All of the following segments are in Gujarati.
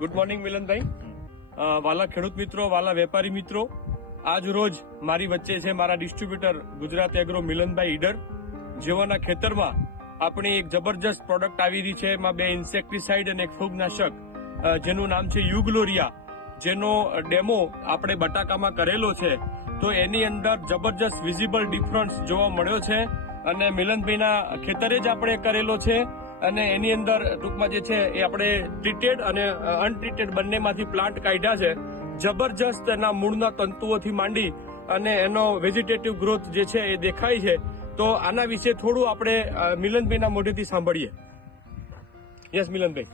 ગુડ મોર્નિંગ મિલનભાઈ. વાલા ખેડૂત મિત્રો, વાલા વેપારી મિત્રો, આજ રોજ મારી વચ્ચે છે મારા ડિસ્ટ્રીબ્યુટર ગુજરાત એગ્રો મિલનભાઈ ઈડર, જેઓના ખેતરમાં આપણી એક જબરજસ્ત પ્રોડક્ટ આવી રહી છે. એમાં 2 ઇન્સેક્ટિસાઇડ અને એક ફૂગનાશક, જેનું નામ છે યુગ્લોરિયા, જેનો ડેમો આપણે બટાકામાં કરેલો છે. તો એની અંદર જબરજસ્ત વિઝિબલ ડિફરન્સ જોવા મળ્યો છે અને મિલનભાઈના ખેતરે જ આપણે કરેલો છે. અને એની અંદર ટૂંકમાં જે છે એ આપણે ટ્રીટેડ અને અનટ્રીટેડ બંનેમાંથી પ્લાન્ટ કાઢ્યા છે. જબરજસ્ત એના મૂળના તંતુઓથી માંડી અને એનો વેજીટેટિવ ગ્રોથ જે છે એ દેખાય છે. તો આના વિશે થોડું આપણે મિલનભાઈના મોઢેથી સાંભળીએ. યસ મિલનભાઈ.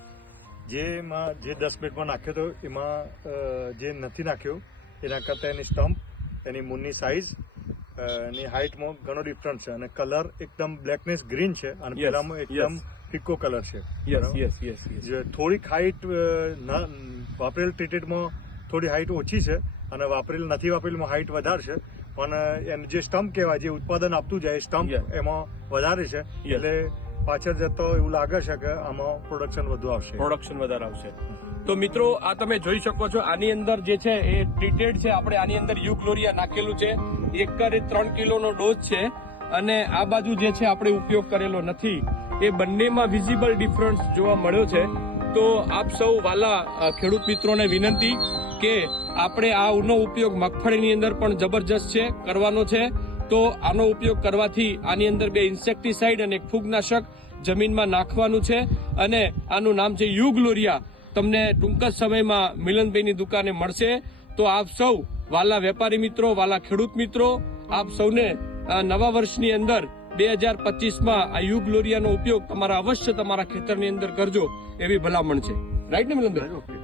જે 10 મિનિટમાં નાખ્યો તો એમાં જે નથી નાખ્યો એના કરતાં એની સ્ટમ્પ, એની મૂળની સાઇઝ, એની હાઇટમાં ઘણો ડિફરન્સ છે અને કલર એકદમ બ્લેકનેસ ગ્રીન છે અને પેલામાં એકદમ ફિક્કો કલર છે. થોડીક હાઇટ વાપરેલ ટ્રીટેડમાં થોડી હાઇટ ઓછી છે અને નથી વાપરેલમાં હાઇટ વધારે છે. પણ એનું જે સ્ટમ્પ કહેવાય, જે ઉત્પાદન આપતું જાય સ્ટમ્પ એમાં વધારે છે. એટલે પાછળ જતો એવું લાગે છે કે આમાં પ્રોડક્શન વધારે આવશે. તો મિત્રો, આ તમે જોઈ શકો છો, આની અંદર જે છે એ ટ્રીટેડ છે. આપણે આની અંદર યુગ્લોરિયા નાખેલું છે. એકરે 3 કિલોનો ડોઝ છે અને આ બાજુ જે છે આપણે ઉપયોગ કરેલો નથી. એ બંનેમાં વિઝિબલ ડિફરન્સ જોવા મળ્યો છે. તો આપ સૌ વાલા ખેડૂત મિત્રોને વિનંતી કે આપણે આનો ઉપયોગ મગફળીની અંદર પણ જબરજસ્ત છે કરવાનો છે. તો આનો ઉપયોગ કરવાથી આની અંદર 2 ઇન્સેક્ટિસાઇડ અને એક ફૂગનાશક જમીનમાં નાખવાનું છે અને આનું નામ છે યુગ્લોરિયા. તમને ટૂંક જ સમયમાં મિલનભાઈની દુકાને મળશે. તો આપ સૌ વાલા વેપારી મિત્રો, વાલા ખેડૂત મિત્રો, આપ સૌને નવા વર્ષની અંદર 2025માં આ યુગ્લોરિયાનો ઉપયોગ અવશ્ય તમારા ખેતરની અંદર કરજો એવી ભલામણ છે. રાઈટ ને મિલનભાઈ?